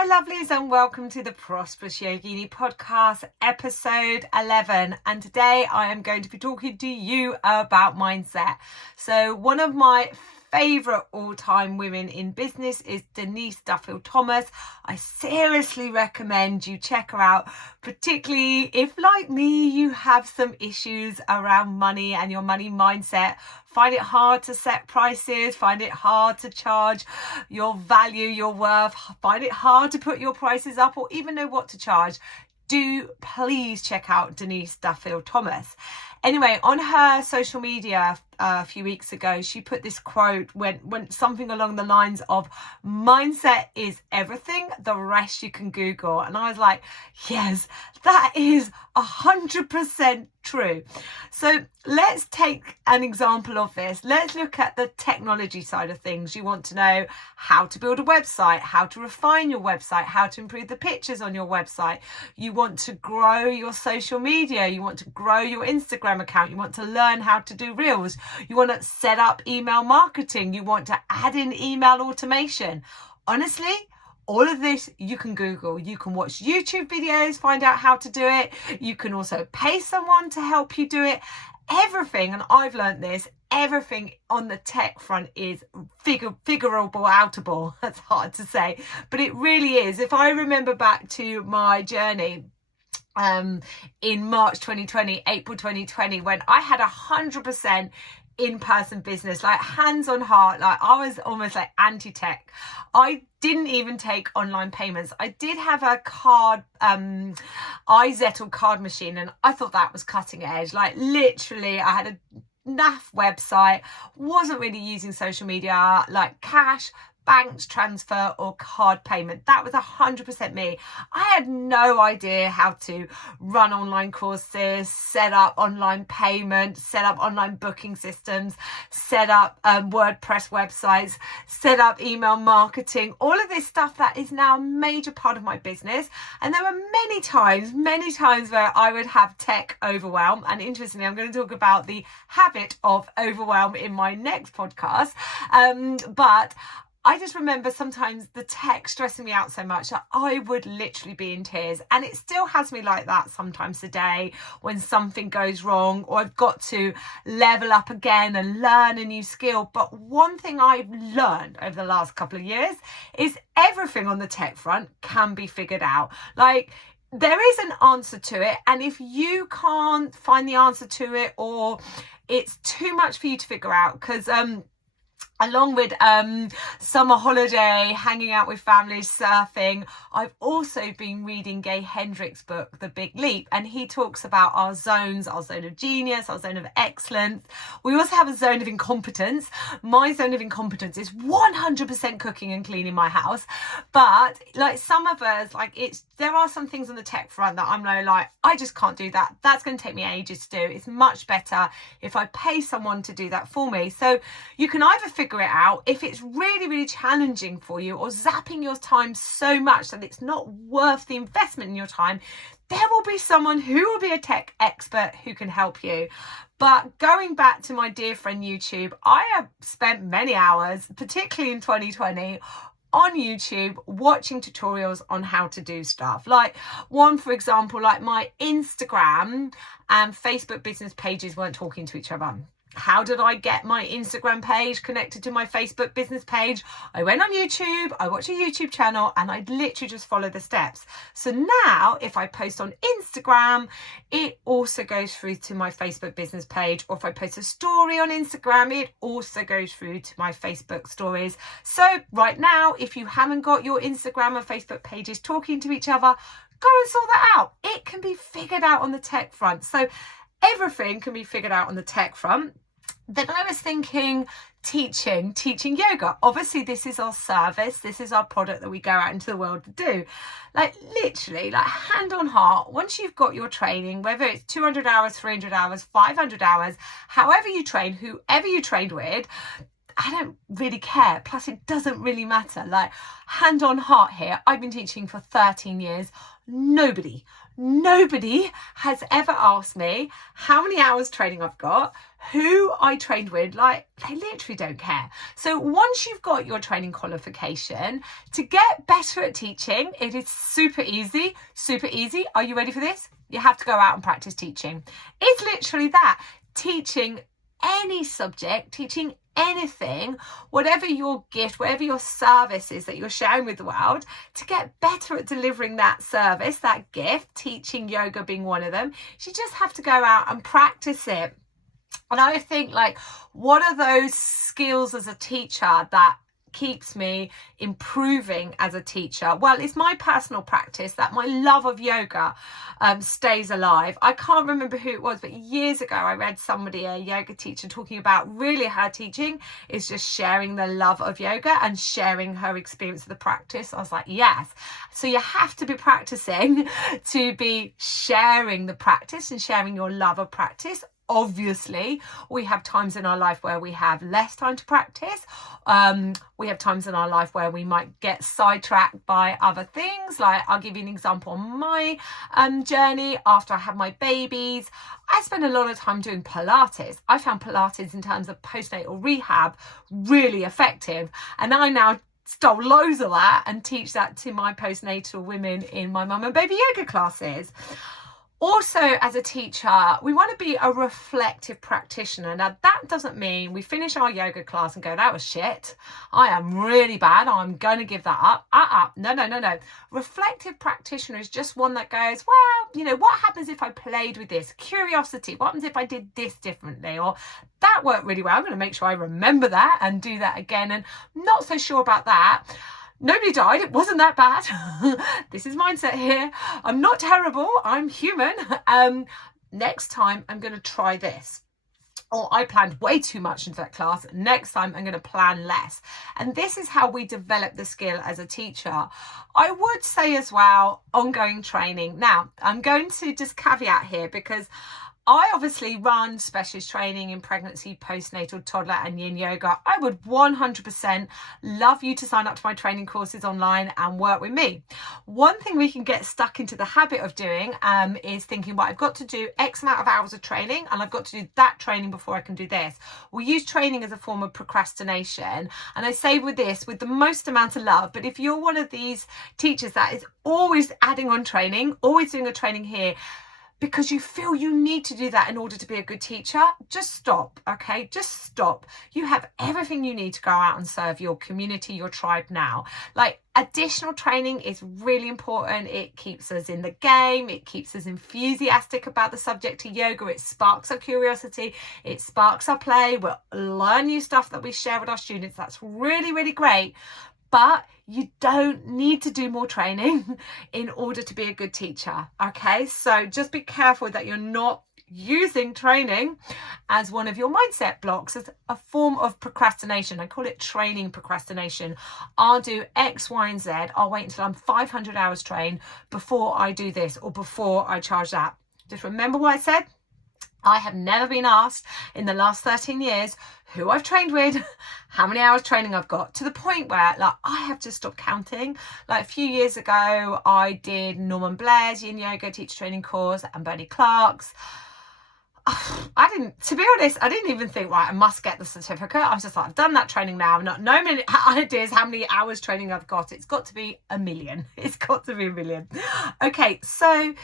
my lovelies, and welcome to the Prosperous Yogini podcast, episode 11. And today I am going to be talking to you about mindset. So one of my favourite all-time women in business is Denise Duffield-Thomas. I seriously recommend you check her out, particularly if, like me, you have some issues around money and your money mindset. Find it hard to set prices, find it hard to charge your value, your worth, find it hard to put your prices up or even know what to charge. Do please check out Denise Duffield-Thomas. Anyway, on her social media a few weeks ago, she put this quote, went something along the lines of, mindset is everything, the rest you can Google. And I was like, yes, that is 100% true. So let's take an example of this. Let's look at the technology side of things. You want to know how to build a website, how to refine your website, how to improve the pictures on your website. You want to grow your social media. You want to grow your Instagram account. You want to learn how to do reels. You want to set up email marketing. You want to add in email automation. Honestly, all of this you can Google. You can watch YouTube videos, find out how to do it. You can also pay someone to help you do it. Everything, and I've learned this, everything on the tech front is figurable, outable. That's hard to say, but it really is. If I remember back to my journey in March 2020, April 2020, when I had 100% in-person business, like hands on heart, like I was almost like anti-tech. I didn't even take online payments. I did have a card, iZettle card machine, and I thought that was cutting edge. Like literally I had a naff website, wasn't really using social media, like cash, bank transfer or card payment. That was 100% me. I had no idea how to run online courses, set up online payment, set up online booking systems, set up WordPress websites, set up email marketing, all of this stuff that is now a major part of my business. And there were many times where I would have tech overwhelm. And interestingly, I'm going to talk about the habit of overwhelm in my next podcast. But I just remember sometimes the tech stressing me out so much that I would literally be in tears. And it still has me like that sometimes today when something goes wrong or I've got to level up again and learn a new skill. But one thing I've learned over the last couple of years is everything on the tech front can be figured out. Like, there is an answer to it. And if you can't find the answer to it, or it's too much for you to figure out, because along with summer holiday, hanging out with family, surfing, I've also been reading Gay Hendricks' book, The Big Leap, and he talks about our zones, our zone of genius, our zone of excellence. We also have a zone of incompetence. My zone of incompetence is 100% cooking and cleaning my house. But like some of us, there are some things on the tech front that I'm like, I just can't do that. That's going to take me ages to do. It's much better if I pay someone to do that for me. So you can either figure it out if it's really, really challenging for you, or zapping your time so much that it's not worth the investment in your time. There will be someone who will be a tech expert who can help you. But going back to my dear friend YouTube, I have spent many hours, particularly in 2020, on YouTube watching tutorials on how to do stuff. Like one, for example, like my Instagram and Facebook business pages weren't talking to each other. How did I get my Instagram page connected to my Facebook business page? I went on YouTube, I watched a YouTube channel, and I'd literally just follow the steps. So now if I post on Instagram, it also goes through to my Facebook business page. Or if I post a story on Instagram, it also goes through to my Facebook stories. So right now, if you haven't got your Instagram and Facebook pages talking to each other, go and sort that out. It can be figured out on the tech front. So everything can be figured out on the tech front. Then I was thinking teaching yoga. Obviously, this is our service. This is our product that we go out into the world to do. Like literally, like hand on heart, once you've got your training, whether it's 200 hours, 300 hours, 500 hours, however you train, whoever you trained with, I don't really care. Plus, it doesn't really matter. Like, hand on heart here, I've been teaching for 13 years. Nobody has ever asked me how many hours training I've got, who I trained with. Like, they literally don't care. So once you've got your training qualification, to get better at teaching, it is super easy. Are you ready for this? You have to go out and practice teaching. It's literally that. Teaching any subject, teaching anything, whatever your gift, whatever your service is that you're sharing with the world, to get better at delivering that service, that gift, teaching yoga being one of them, you just have to go out and practice it. And I think, like, what are those skills as a teacher that keeps me improving as a teacher? Well, it's my personal practice, that my love of yoga stays alive. I can't remember who it was, but years ago I read somebody, a yoga teacher, talking about really her teaching is just sharing the love of yoga and sharing her experience of the practice. I was like, yes. So you have to be practicing to be sharing the practice and sharing your love of practice. Obviously, we have times in our life where we have less time to practice. We have times in our life where we might get sidetracked by other things. Like, I'll give you an example on my journey. After I had my babies, I spent a lot of time doing Pilates. I found Pilates in terms of postnatal rehab really effective. And I now stole loads of that and teach that to my postnatal women in my mum and baby yoga classes. Also, as a teacher, we want to be a reflective practitioner. Now, that doesn't mean we finish our yoga class and go, that was shit. I am really bad. I'm going to give that up. No. Reflective practitioner is just one that goes, well, you know, what happens if I played with this? Curiosity. What happens if I did this differently? Or that worked really well. I'm going to make sure I remember that and do that again. And not so sure about that. Nobody died. It wasn't that bad. This is mindset here. I'm not terrible. I'm human. Next time I'm going to try this. Or I planned way too much into that class. Next time I'm going to plan less. And this is how we develop the skill as a teacher. I would say as well, ongoing training. Now, I'm going to just caveat here because I obviously run specialist training in pregnancy, postnatal, toddler and yin yoga. I would 100% love you to sign up to my training courses online and work with me. One thing we can get stuck into the habit of doing is thinking, well, I've got to do X amount of hours of training and I've got to do that training before I can do this. We use training as a form of procrastination. And I say with this, with the most amount of love, but if you're one of these teachers that is always adding on training, always doing a training here, because you feel you need to do that in order to be a good teacher, just stop, okay? Just stop. You have everything you need to go out and serve your community, your tribe now. Like, additional training is really important. It keeps us in the game. It keeps us enthusiastic about the subject of yoga. It sparks our curiosity. It sparks our play. We'll learn new stuff that we share with our students. That's really, really great. But you don't need to do more training in order to be a good teacher, okay? So just be careful that you're not using training as one of your mindset blocks, as a form of procrastination. I call it training procrastination. I'll do X, Y, and Z. I'll wait until I'm 500 hours trained before I do this or before I charge that. Just remember what I said. I have never been asked in the last 13 years who I've trained with, how many hours training I've got, to the point where, like, I have to stop counting. Like, a few years ago, I did Norman Blair's yin yoga teacher training course and Bernie Clark's. To be honest, I didn't even think, right, I must get the certificate. I was just like, I've done that training now. I've not no many ideas how many hours training I've got. It's got to be 1 million. It's got to be 1 million. Okay, so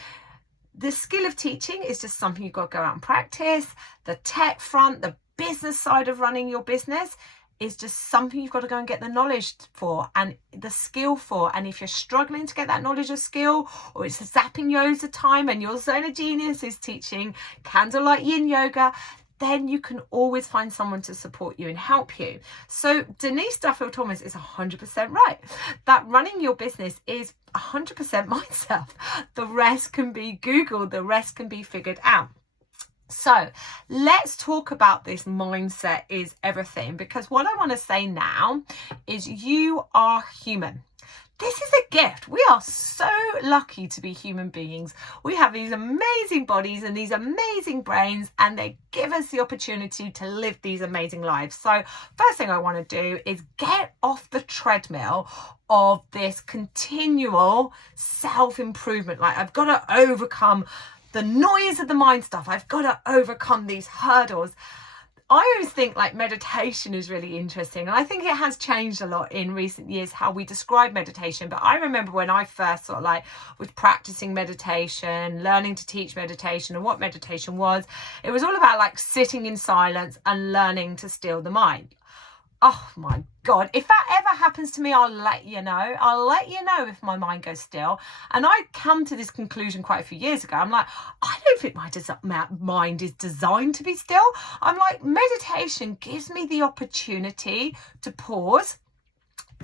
the skill of teaching is just something you've got to go out and practice. The tech front, the business side of running your business is just something you've got to go and get the knowledge for and the skill for. And if you're struggling to get that knowledge or skill, or it's zapping you loads of time and your zone of genius is teaching candlelight yin yoga, then you can always find someone to support you and help you. So Denise Duffield-Thomas is 100% right. That running your business is 100% mindset. The rest can be Googled, the rest can be figured out. So let's talk about this mindset is everything, because what I want to say now is you are human. This is a a gift. We are so lucky to be human beings. We have these amazing bodies and these amazing brains, and they give us the opportunity to live these amazing lives. So first thing I want to do is get off the treadmill of this continual self-improvement. Like, I've got to overcome the noise of the mind stuff. I've got to overcome these hurdles. I always think like meditation is really interesting, and I think it has changed a lot in recent years how we describe meditation. But I remember when I first sort of like was practicing meditation, learning to teach meditation and what meditation was, it was all about like sitting in silence and learning to still the mind. Oh my God, if that ever happens to me, I'll let you know. I'll let you know if my mind goes still. And I come to this conclusion quite a few years ago. I'm like, I don't think my mind is designed to be still. I'm like, meditation gives me the opportunity to pause,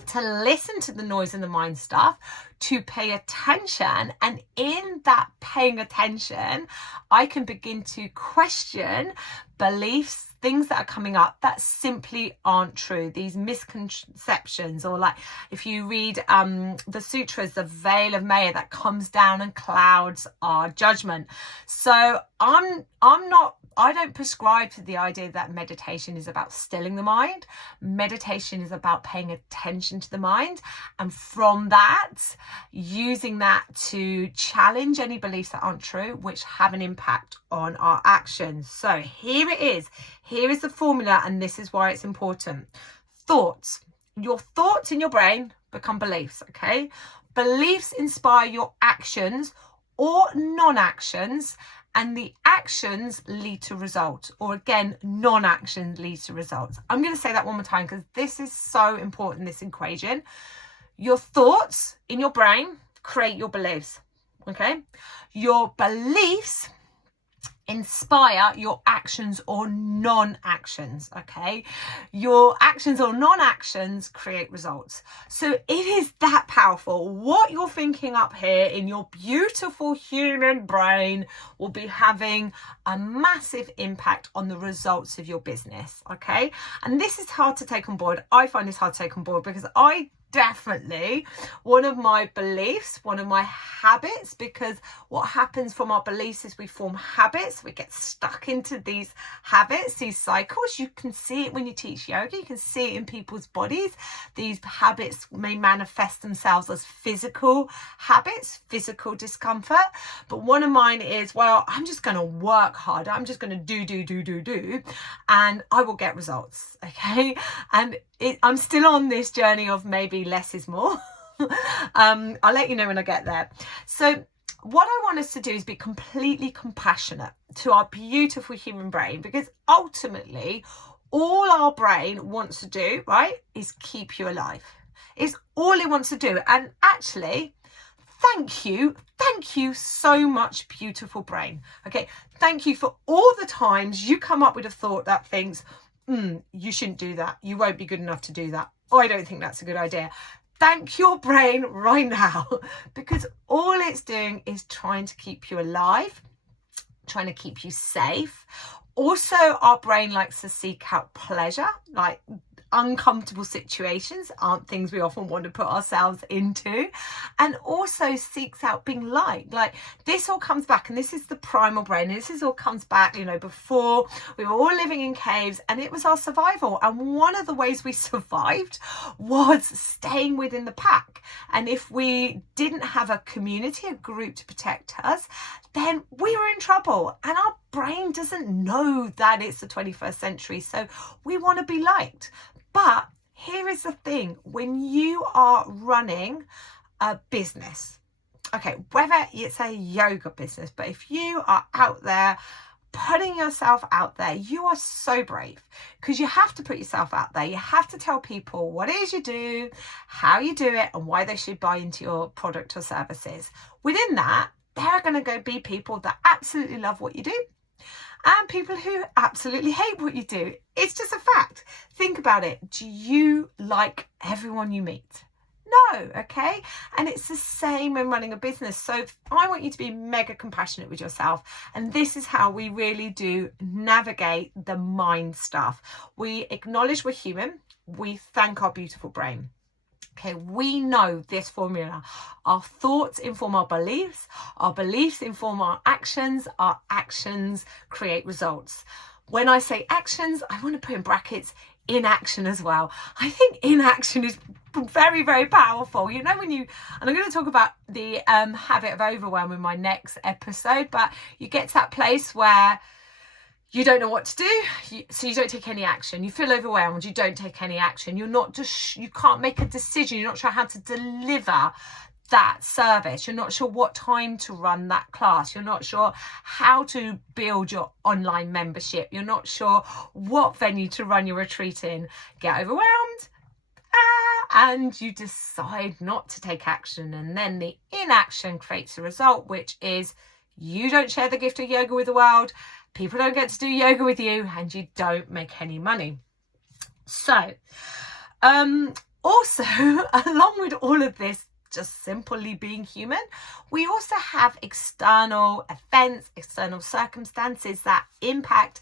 to listen to the noise in the mind stuff, to pay attention. And in that paying attention, I can begin to question beliefs, things that are coming up that simply aren't true, these misconceptions. Or like if you read the sutras, the veil of Maya that comes down and clouds our judgment. So I don't prescribe to the idea that meditation is about stilling the mind. Meditation is about paying attention to the mind, and from that, using that to challenge any beliefs that aren't true, which have an impact on our actions. So here it is. Here is the formula, and this is why it's important. Thoughts. Your thoughts in your brain become beliefs, okay? Beliefs inspire your actions or non-actions, and the actions lead to results, or again, non-actions lead to results. I'm going to say that one more time because this is so important, this equation. Your thoughts in your brain create your beliefs, okay? Your beliefs inspire your actions or non-actions, okay? Your actions or non-actions create results. So it is that powerful. What you're thinking up here in your beautiful human brain will be having a massive impact on the results of your business, okay? And this is hard to take on board. I find this hard to take on board because definitely one of my beliefs, one of my habits, because what happens from our beliefs is we form habits. We get stuck into these habits, these cycles. You can see it when you teach yoga. You can see it in people's bodies. These habits may manifest themselves as physical habits, physical discomfort. But one of mine is, well, I'm just going to work harder. I'm just going to do, and I will get results, okay? And I'm still on this journey of maybe less is more. I'll let you know when I get there. So what I want us to do is be completely compassionate to our beautiful human brain, because ultimately all our brain wants to do, right, is keep you alive. It's all it wants to do. And actually, thank you so much, beautiful brain. Okay, thank you for all the times you come up with a thought that thinks, you shouldn't do that. You won't be good enough to do that. I don't think that's a good idea. Thank your brain right now, because all it's doing is trying to keep you alive, trying to keep you safe. Also, our brain likes to seek out pleasure, like uncomfortable situations aren't things we often want to put ourselves into, and also seeks out being liked. Like this all comes back, and this is the primal brain, and this is all comes back, you know, before we were all living in caves, and it was our survival, and one of the ways we survived was staying within the pack. And if we didn't have a community, a group to protect us, then we were in trouble. And our brain doesn't know that it's the 21st century, so we want to be liked. But here is the thing, when you are running a business, okay, whether it's a yoga business, but if you are out there putting yourself out there, you are so brave, because you have to put yourself out there. You have to tell people what it is you do, how you do it, and why they should buy into your product or services. Within that, there are going to be people that absolutely love what you do, and people who absolutely hate what you do. It's just a fact. Think about it. Do you like everyone you meet? No, okay? And it's the same when running a business. So I want you to be mega compassionate with yourself. And this is how we really do navigate the mind stuff. We acknowledge we're human. We thank our beautiful brain. Okay, we know this formula. Our thoughts inform our beliefs inform our actions create results. When I say actions, I want to put in brackets inaction as well. I think inaction is very, very powerful. You know, and I'm going to talk about the habit of overwhelm in my next episode, but you get to that place where you don't know what to do, so you don't take any action. You feel overwhelmed, you don't take any action. You can't make a decision. You're not sure how to deliver that service. You're not sure what time to run that class. You're not sure how to build your online membership. You're not sure what venue to run your retreat in. Get overwhelmed, and you decide not to take action. And then the inaction creates a result, which is you don't share the gift of yoga with the world. People don't get to do yoga with you, and you don't make any money. So, also, along with all of this, just simply being human, we also have external events, external circumstances that impact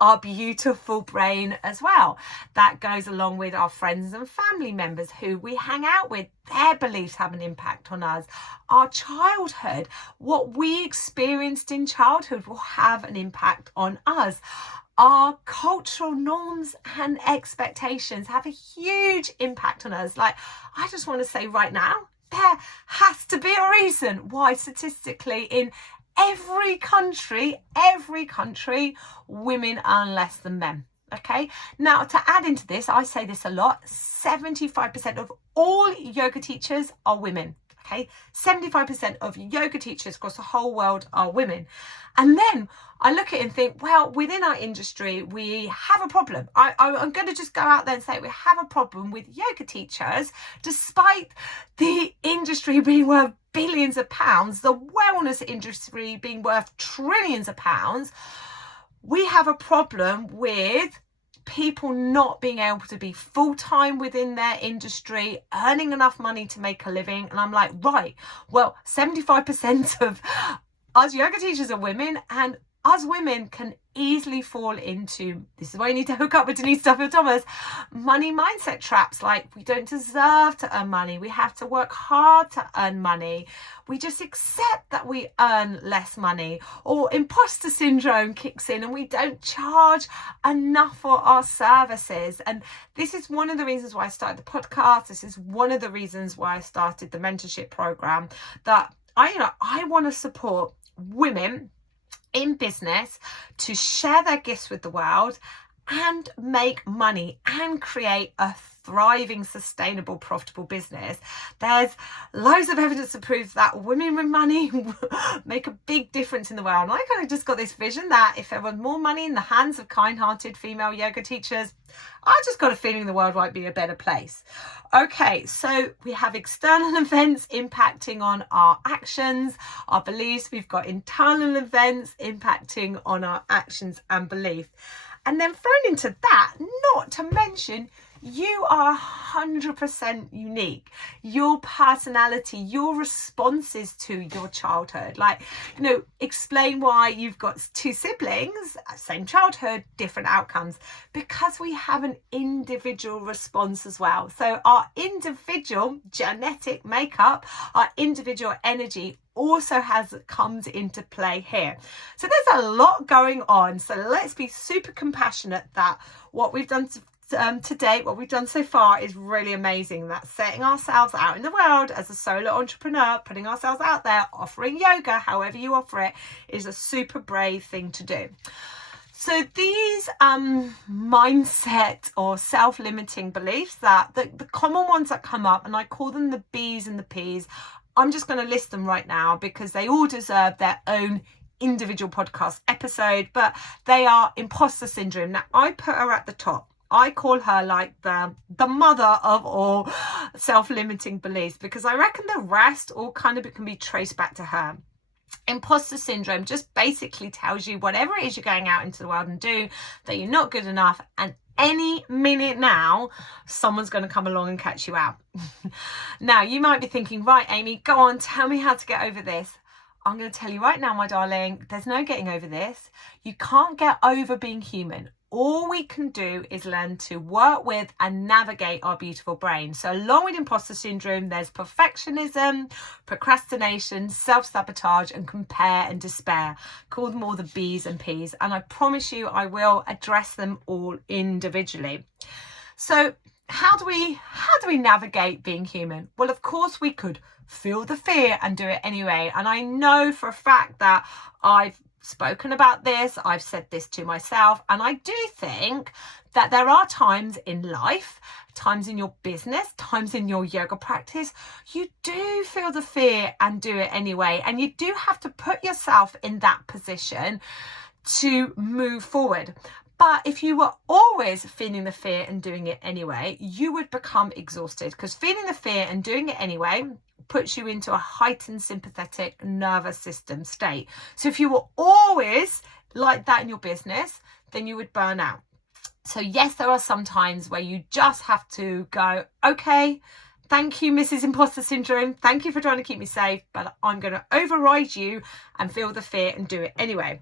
our beautiful brain as well. That goes along with our friends and family members who we hang out with. Their beliefs have an impact on us. Our childhood, what we experienced in childhood will have an impact on us. Our cultural norms and expectations have a huge impact on us. Like, I just want to say right now, there has to be a reason why statistically in every country, women earn less than men. Okay. Now, to add into this, I say this a lot, 75% of all yoga teachers are women. Okay. 75% of yoga teachers across the whole world are women. And then I look at it and think, well, within our industry, we have a problem. I'm going to just go out there and say we have a problem with yoga teachers, despite the industry being worth billions of pounds, the wellness industry being worth trillions of pounds. We have a problem with people not being able to be full-time within their industry, earning enough money to make a living. And I'm like, right, well, 75% of us yoga teachers are women, and us women can easily fall into, this is why you need to hook up with Denise Duffield-Thomas, money mindset traps. Like, we don't deserve to earn money. We have to work hard to earn money. We just accept that we earn less money, or imposter syndrome kicks in and we don't charge enough for our services. And this is one of the reasons why I started the podcast. This is one of the reasons why I started the mentorship program, that I want to support women in business to share their gifts with the world and make money and create a thriving, sustainable, profitable business. There's loads of evidence to prove that women with money make a big difference in the world. And I kind of just got this vision that if there was more money in the hands of kind-hearted female yoga teachers, I just got a feeling the world might be a better place. Okay, so we have external events impacting on our actions, our beliefs. We've got internal events impacting on our actions and beliefs. And then thrown into that, not to mention, you are 100% unique. Your personality, your responses to your childhood, like, explain why you've got two siblings, same childhood, different outcomes, because we have an individual response as well. So our individual genetic makeup, our individual energy also comes into play here. So there's a lot going on. So let's be super compassionate that what we've done to date, what we've done so far is really amazing. That's setting ourselves out in the world as a solo entrepreneur, putting ourselves out there, offering yoga, however you offer it, is a super brave thing to do. So these mindset or self-limiting beliefs, that the common ones that come up, and I call them the B's and the P's, I'm just going to list them right now because they all deserve their own individual podcast episode, but they are imposter syndrome. Now, I put her at the top. I call her like the mother of all self-limiting beliefs, because I reckon the rest all kind of can be traced back to her. Imposter syndrome just basically tells you whatever it is you're going out into the world and do, that you're not good enough, and any minute now someone's going to come along and catch you out. Now you might be thinking, right, Amy, go on, tell me how to get over this. I'm going to tell you right now, my darling, there's no getting over this. You can't get over being human. all we can do is learn to work with and navigate our beautiful brain. So along with imposter syndrome, there's perfectionism, procrastination, self-sabotage, and compare and despair. Call them all the B's and P's. And I promise you, I will address them all individually. So how do we navigate being human? Well, of course, we could feel the fear and do it anyway. And I know for a fact that I've spoken about this, I've said this to myself, and I do think that there are times in life, times in your business, times in your yoga practice, you do feel the fear and do it anyway. And you do have to put yourself in that position to move forward. But if you were always feeling the fear and doing it anyway, you would become exhausted, because feeling the fear and doing it anyway puts you into a heightened sympathetic nervous system state. So if you were always like that in your business, then you would burn out. So yes, there are some times where you just have to go, okay, thank you, Mrs. Imposter Syndrome. Thank you for trying to keep me safe, but I'm going to override you and feel the fear and do it anyway.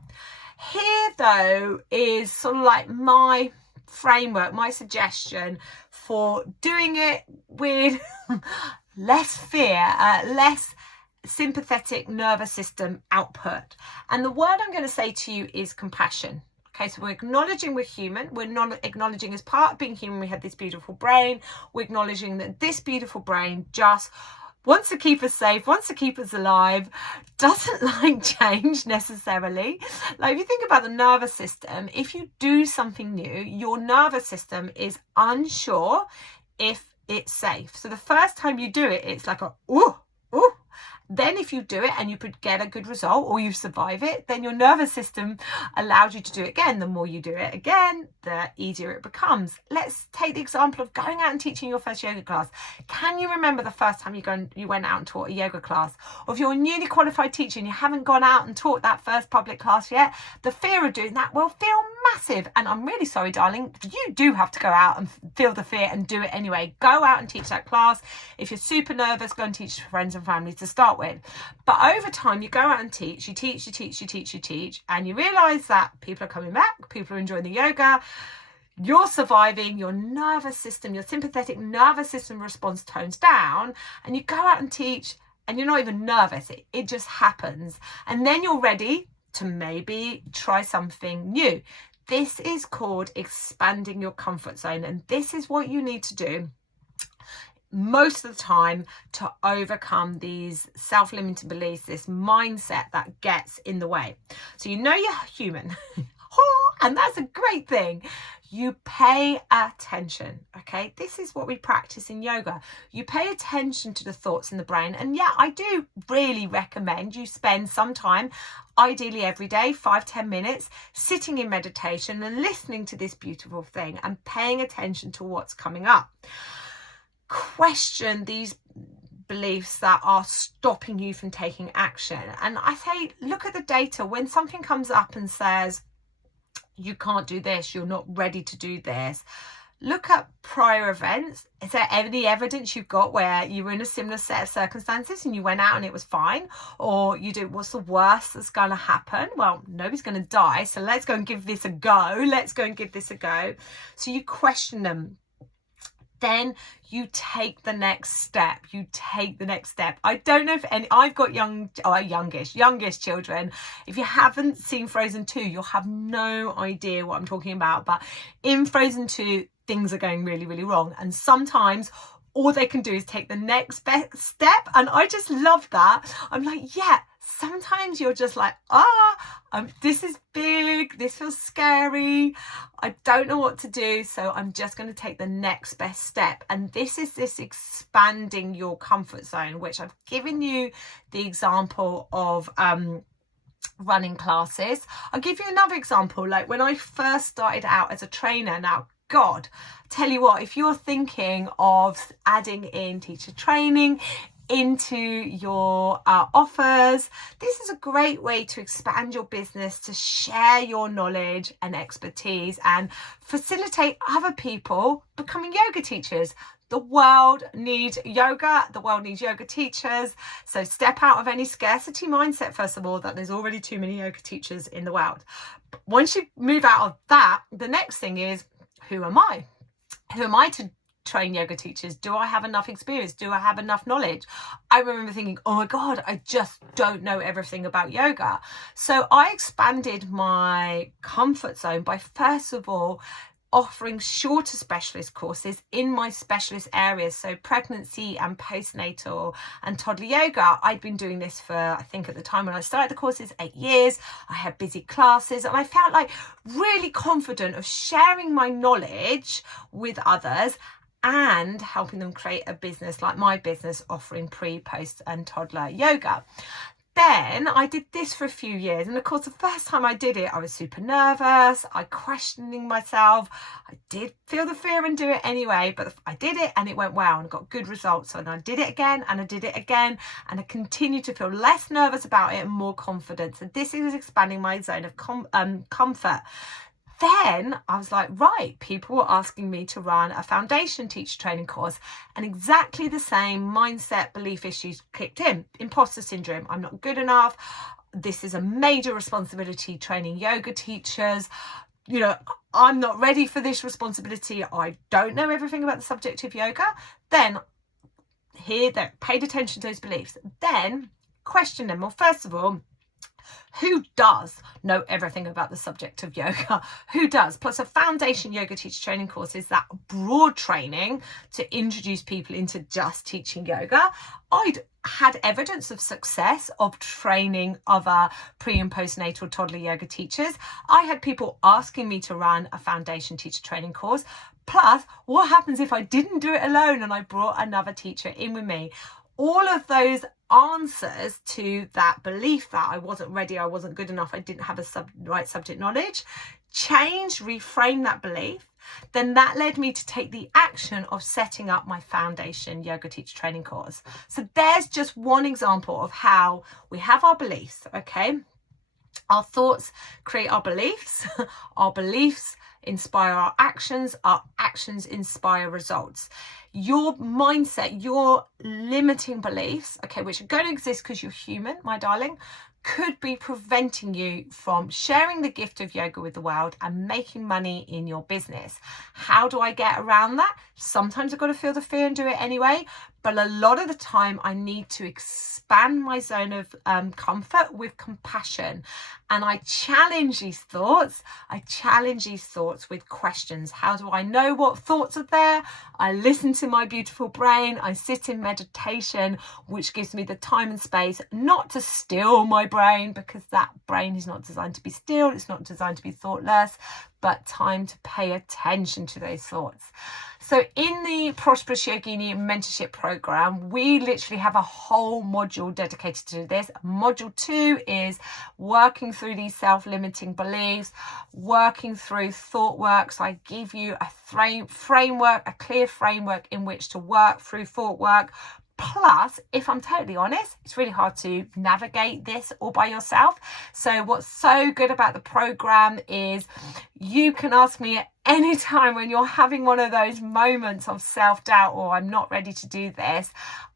Here, though, is sort of like my framework, my suggestion for doing it with less fear, less sympathetic nervous system output. And the word I'm going to say to you is compassion. Okay, so we're acknowledging we're human. We're not acknowledging as part of being human, we have this beautiful brain. We're acknowledging that this beautiful brain just wants to keep us safe, wants to keep us alive, doesn't like change necessarily. Like if you think about the nervous system, if you do something new, your nervous system is unsure if it's safe. So the first time you do it, it's like a, ooh. Then if you do it and you could get a good result or you survive it, then your nervous system allows you to do it again. The more you do it again, the easier it becomes. Let's take the example of going out and teaching your first yoga class. Can you remember the first time you went out and taught a yoga class? Or if you're a newly qualified teacher and you haven't gone out and taught that first public class yet, the fear of doing that will feel massive. And I'm really sorry, darling, you do have to go out and feel the fear and do it anyway. Go out and teach that class. If you're super nervous, go and teach friends and family to start with. But over time, you go out and teach, you teach, and you realize that people are coming back, people are enjoying the yoga, you're surviving, your nervous system, your sympathetic nervous system response tones down, and you go out and teach and you're not even nervous. It just happens. And then you're ready to maybe try something new. This is called expanding your comfort zone. And this is what you need to do most of the time to overcome these self-limiting beliefs, this mindset that gets in the way. So you know you're human. And that's a great thing. You pay attention, okay? This is what we practice in yoga. You pay attention to the thoughts in the brain. And yeah, I do really recommend you spend some time, ideally every day, 5-10 minutes, sitting in meditation and listening to this beautiful thing and paying attention to what's coming up. Question these beliefs that are stopping you from taking action. And I say, look at the data. When something comes up and says, you can't do this, you're not ready to do this, look at prior events. Is there any evidence you've got where you were in a similar set of circumstances and you went out and it was fine? Or you do, what's the worst that's going to happen? Well, nobody's going to die, so let's go and give this a go. Let's go and give this a go. So you question them. Then you take the next step. I don't know if I've got youngest children. If you haven't seen Frozen 2, you'll have no idea what I'm talking about. But in Frozen 2, things are going really, really wrong. And sometimes all they can do is take the next best step. And I just love that. I'm like, yeah, sometimes you're just like, this is big, this feels scary, I don't know what to do, so I'm just going to take the next best step. And this is this expanding your comfort zone, which I've given you the example of running classes. I'll give you another example. Like when I first started out as a trainer, now God, tell you what, if you're thinking of adding in teacher training into your offers, this is a great way to expand your business, to share your knowledge and expertise and facilitate other people becoming yoga teachers. The world needs yoga. The world needs yoga teachers. So step out of any scarcity mindset, first of all, that there's already too many yoga teachers in the world. Once you move out of that, the next thing is, who am I? Who am I to train yoga teachers? Do I have enough experience? Do I have enough knowledge? I remember thinking, oh my God, I just don't know everything about yoga. So I expanded my comfort zone by, first of all, offering shorter specialist courses in my specialist areas. So pregnancy and postnatal and toddler yoga. I'd been doing this for, I think at the time when I started the courses, 8 years. I had busy classes and I felt like really confident of sharing my knowledge with others and helping them create a business like my business, offering pre, post and toddler yoga. Then I did this for a few years. And of course, the first time I did it, I was super nervous. I questioning myself. I did feel the fear and do it anyway, but I did it and it went well and got good results. So then I did it again and I did it again. And I continued to feel less nervous about it and more confident. So this is expanding my zone of comfort. Then I was like, right, people were asking me to run a foundation teacher training course, and exactly the same mindset, belief issues kicked in. Imposter syndrome. I'm not good enough. This is a major responsibility, training yoga teachers. You know, I'm not ready for this responsibility. I don't know everything about the subject of yoga. Then paid attention to those beliefs. Then question them. Well, first of all, who does know everything about the subject of yoga? Who does? Plus a foundation yoga teacher training course is that broad training to introduce people into just teaching yoga. I'd had evidence of success of training other pre and postnatal toddler yoga teachers. I had people asking me to run a foundation teacher training course. Plus, what happens if I didn't do it alone and I brought another teacher in with me? All of those answers to that belief that I wasn't ready, I wasn't good enough, I didn't have right subject knowledge, reframe that belief. Then that led me to take the action of setting up my foundation yoga teacher training course. So there's just one example of how we have our beliefs, okay? Our thoughts create our beliefs. Our beliefs inspire our actions inspire results. Your mindset, your limiting beliefs, okay, which are going to exist because you're human, my darling, could be preventing you from sharing the gift of yoga with the world and making money in your business. How do I get around that? Sometimes I've got to feel the fear and do it anyway, but a lot of the time I need to expand my zone of comfort with compassion. And I challenge these thoughts. With questions. How do I know what thoughts are there? I listen to my beautiful brain. I sit in meditation, which gives me the time and space not to still my brain, because that brain is not designed to be still. It's not designed to be thoughtless, but time to pay attention to those thoughts. So in the Prosperous Yogini mentorship program, we literally have a whole module dedicated to this. Module 2 is working through these self-limiting beliefs, working through thought work. So I give you a framework, a clear framework in which to work through thought work. Plus, if I'm totally honest, it's really hard to navigate this all by yourself. So what's so good about the program is you can ask me at any time when you're having one of those moments of self-doubt or I'm not ready to do this.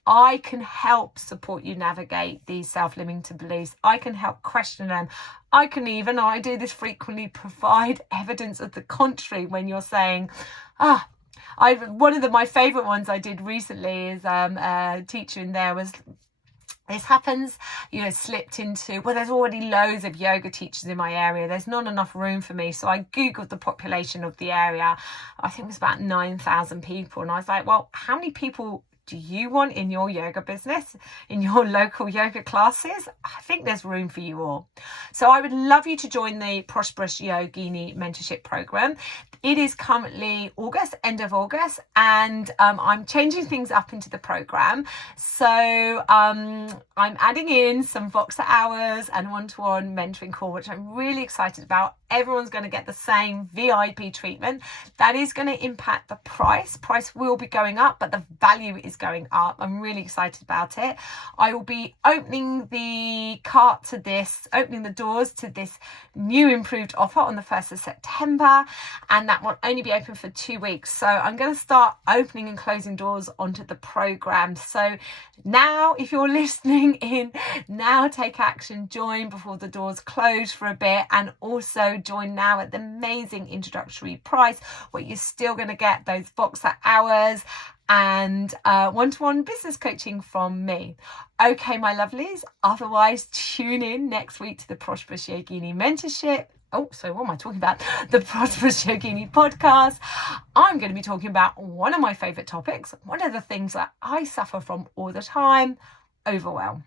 I can help support you navigate these self-limiting beliefs. I can help question them. I can even, I do this frequently, provide evidence of the contrary when you're saying, one of my favourite ones I did recently is a teacher in there was, this happens, slipped into, well, there's already loads of yoga teachers in my area. There's not enough room for me. So I Googled the population of the area. I think it was about 9,000 people. And I was like, well, how many people do you want in your yoga business, in your local yoga classes? I think there's room for you all. So I would love you to join the Prosperous Yogini mentorship program. It is currently August, end of August, and I'm changing things up into the program. So I'm adding in some Voxer hours and one-to-one mentoring call, which I'm really excited about. Everyone's going to get the same VIP treatment. That is going to impact the price. Price will be going up, but the value is going up. I'm really excited about it. I will be opening the doors to this new improved offer on the 1st of September, and that will only be open for 2 weeks. So I'm going to start opening and closing doors onto the program. So now, if you're listening in, now take action, join before the doors close for a bit, and also join now at the amazing introductory price where you're still going to get those Voxer hours and one-to-one business coaching from me. Okay, my lovelies, otherwise tune in next week to the Prosperous Yogini mentorship. What am I talking about? The Prosperous Yogini podcast. I'm going to be talking about one of my favourite topics, one of the things that I suffer from all the time, overwhelm.